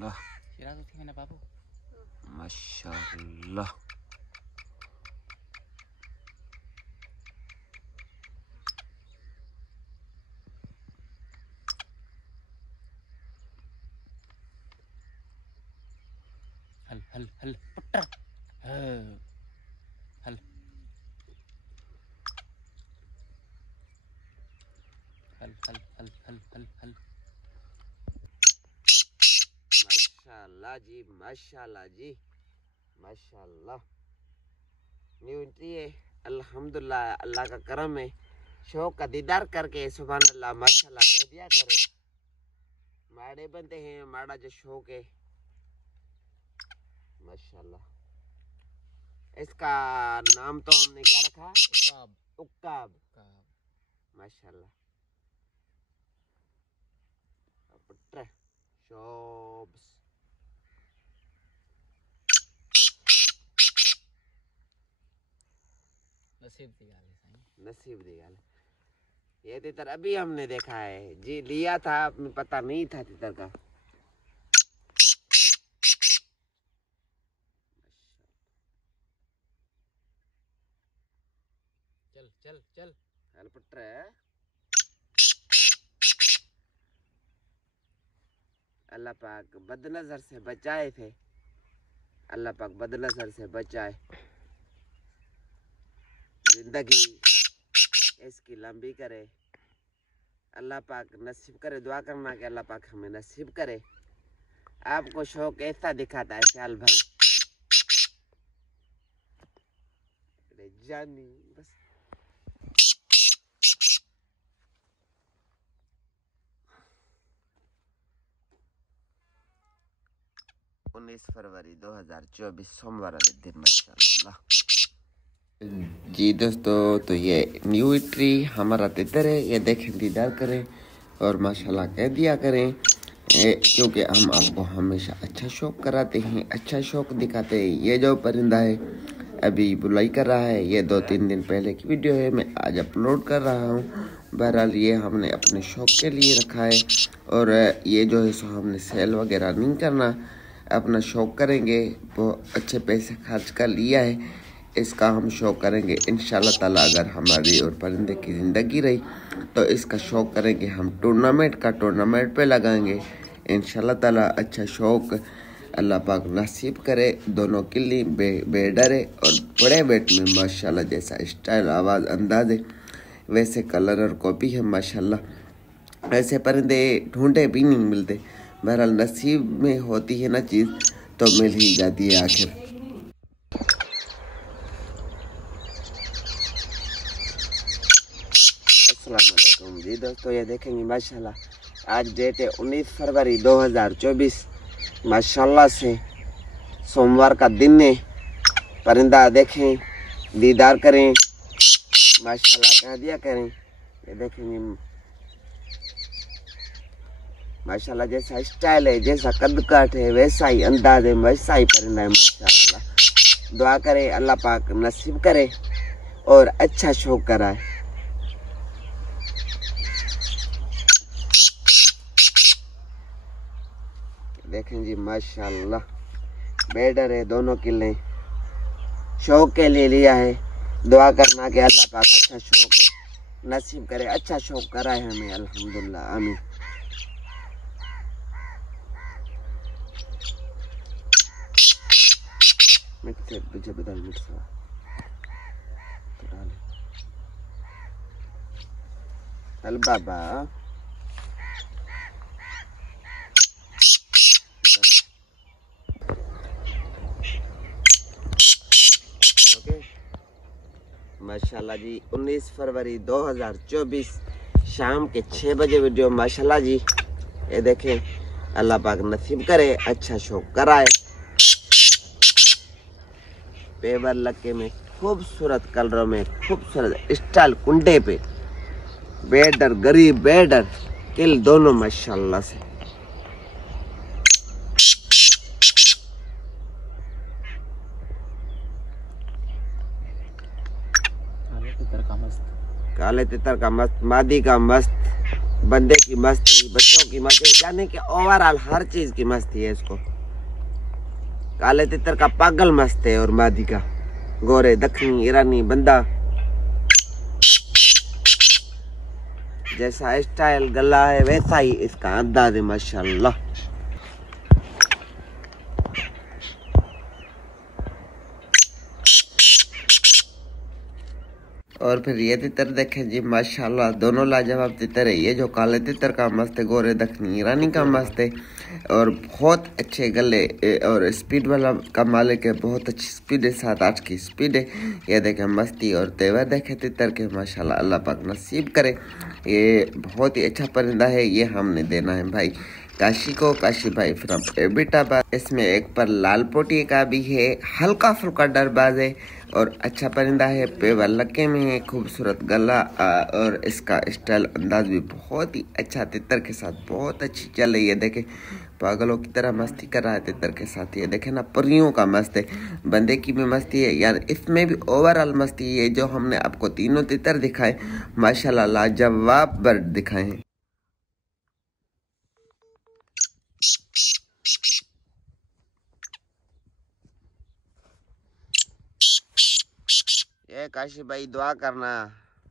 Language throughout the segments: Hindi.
शिरा तो थी मैंने बाबू माशाल्लाह। हल हल हल पुट्टा हल हल हल हल हल हल हल। माशाल्लाह जी, माशाल्लाह जी, माशाल्लाह। न्यू एंट्री है, अल्हम्दुलिल्लाह, अल्लाह का करम है। शौक का दीदार करके सुभान अल्लाह माशाल्लाह कह दिया करें। माड़े बनते हैं, माड़ा जो शौक है माशाल्लाह। इसका नाम तो हमने क्या रखा? उकाब। उक्काब। माशाल्लाह। पुट्र शोब्स। नसीब दी गाल है साईं, नसीब दी गाल। ये तितर अभी हमने देखा है जी, लिया था पता नहीं था तितर का। चल चल चल चल पुट्र है। अल्लाह पाक बदनजर से बचाए थे, अल्लाह पाक बदनजर से बचाए। जिंदगी इसकी लंबी करे, अल्लाह पाक नसीब करे। दुआ करना कि अल्लाह पाक हमें नसीब करे। आपको शौक ऐसा दिखाता है ख्याल भाई। अरे जानी बस 19 फरवरी 2024 सोमवार वाले दिन माशाल्लाह जी। दोस्तों तो ये न्यू एंट्री हमारा तितर है, ये देखें दीदार करें और माशाल्लाह कह दिया करें, क्योंकि हम आपको हमेशा अच्छा शौक कराते हैं, अच्छा शौक दिखाते हैं। ये जो परिंदा है अभी बुलाई कर रहा है, ये 2-3 दिन पहले की वीडियो है, मैं आज अपलोड कर रहा हूँ। बहरहाल ये हमने अपने शौक के लिए रखा है और ये जो है सो हमने सेल वगैरह नहीं करना, अपना शौक करेंगे। वो अच्छे पैसे खर्च कर लिया है, इसका हम शौक करेंगे इंशाल्लाह ताला। अगर हमारी और परिंदे की ज़िंदगी रही तो इसका शौक करेंगे हम टूर्नामेंट पे लगाएंगे इंशाल्लाह ताला। अच्छा शौक अल्लाह पाक नसीब करे। दोनों किल्ली बेडर है और बड़े बेट में माशाल्लाह जैसा स्टाइल, आवाज़, अंदाज है वैसे कलर और कॉपी है माशाल्लाह। ऐसे परिंदे ढूंढे भी नहीं मिलते। बहरहाल नसीब में होती है ना चीज़ तो मिल ही जाती है आखिर। अस्सलाम वालेकुम जी दोस्तों, ये देखेंगे माशाल्लाह आज डेट है 19 फरवरी 2024 माशाल्लाह से सोमवार का दिन है। परिंदा देखें, दीदार करें, माशाल्लाह कह दिया करें। ये देखेंगे माशाल्लाह जैसा स्टाइल है, जैसा कद काट है, वैसा ही अंदाज है, वैसा ही परिंदा है माशाल्लाह। दुआ करे अल्लाह पाक नसीब करे और अच्छा शौक कराए। देखें जी माशाल्लाह बेडर है, दोनों किले शौक के लिए लिया है। दुआ करना कि अल्लाह पाक अच्छा शौक नसीब करे, अच्छा शौक कराए हमें अल्हम्दुलिल्लाह, आमीन। मुझे बदल मिर्चा चल बाबा। माशाल्लाह जी 19 फरवरी 2024 शाम के 6 बजे वीडियो माशाल्लाह जी। ये देखें अल्लाह पाक नसीब करे, अच्छा शौक कराए। पेवर लक्के में खूबसूरत कलरों में खूबसूरत स्टाइल कुंडे पे बेडर, गरीब बेडर किल दोनों माशाल्लाह से। काले तितर का मस्त, मादी का मस्त, बंदे की मस्ती, बच्चों की मस्ती, यानी कि ओवरऑल हर चीज की मस्ती है इसको। काले तितर का पागल मस्त है और मादी का गोरे दक्षिणी ईरानी बंदा, जैसा स्टाइल गला है वैसा ही इसका अंदाज है माशाल्लाह। और फिर ये तितर देखें जी माशाल्लाह, दोनों लाजवाब तितर है। ये जो काले तितर का मस्त है, गोरे दक्षिणी ईरानी का मस्त है और बहुत अच्छे गले और स्पीड वाला का मालिक है, बहुत अच्छी स्पीड है, 7-8 की स्पीड है। ये देखें मस्ती और तेवर देखें तितर के माशाल्लाह, अल्लाह पाक नसीब करे। ये बहुत ही अच्छा परिंदा है, ये हमने देना है भाई काशी को, काशी भाई फ्रॉम एबिटाबाद। इसमें एक पर लाल पोटी का भी है, हल्का फुल्का डरबाज है और अच्छा परिंदा है, पेवर लक्के में है, खूबसूरत गला और इसका स्टाइल अंदाज भी बहुत ही अच्छा, तितर के साथ बहुत अच्छी चल रही है। देखे पागलों की तरह मस्ती कर रहा है तितर के साथ। ये देखे ना परियों का मस्त है, बंदे की भी मस्ती है यार, इसमें भी ओवरऑल मस्ती है। जो हमने आपको तीनों तितर दिखाए माशाल्लाह लाजवाब बर्ड दिखाए हैं। ये काशी भाई दुआ करना,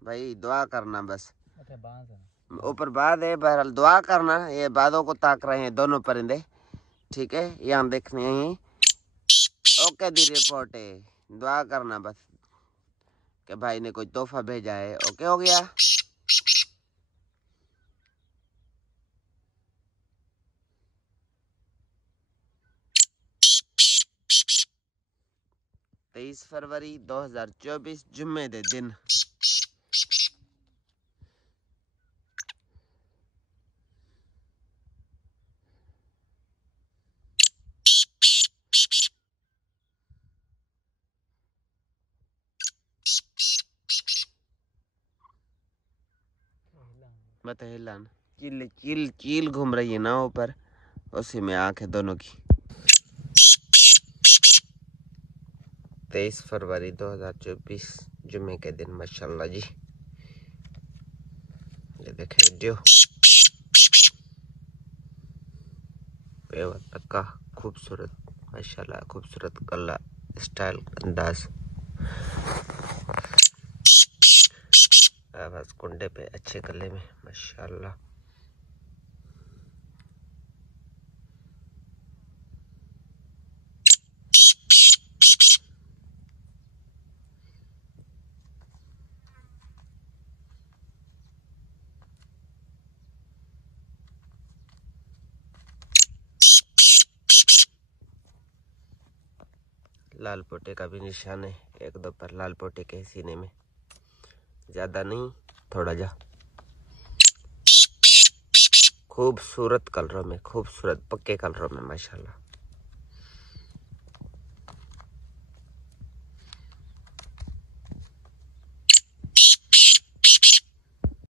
भाई दुआ करना बस। ऊपर बाद है, बहरहाल दुआ करना। ये बादों को ताक रहे हैं दोनों परिंदे, ठीक है, यहाँ देखने ही। ओके दी रिपोर्ट है, दुआ करना बस कि भाई ने कोई तोहफा भेजा है। ओके हो गया। तेईस फरवरी 2024 जुम्मे दे दिन। मत हिलान, चील चील चील घूम रही है ना ऊपर, उसी में आंख है दोनों की। 23 फरवरी 2024 जुम्मे के दिन माशाल्लाह जी। ये देखे वीडियो, पेवर पक्का खूबसूरत माशाल्लाह, खूबसूरत गला, स्टाइल, अंदाज, आवाज कुंडे पे अच्छे गले में माशाल्लाह। लाल पोटे का भी निशान है, 1-2 पर लाल पोटे के सीने में, ज्यादा नहीं, थोड़ा जा। खूबसूरत कलरों में, खूबसूरत पक्के कलरों में माशाल्लाह।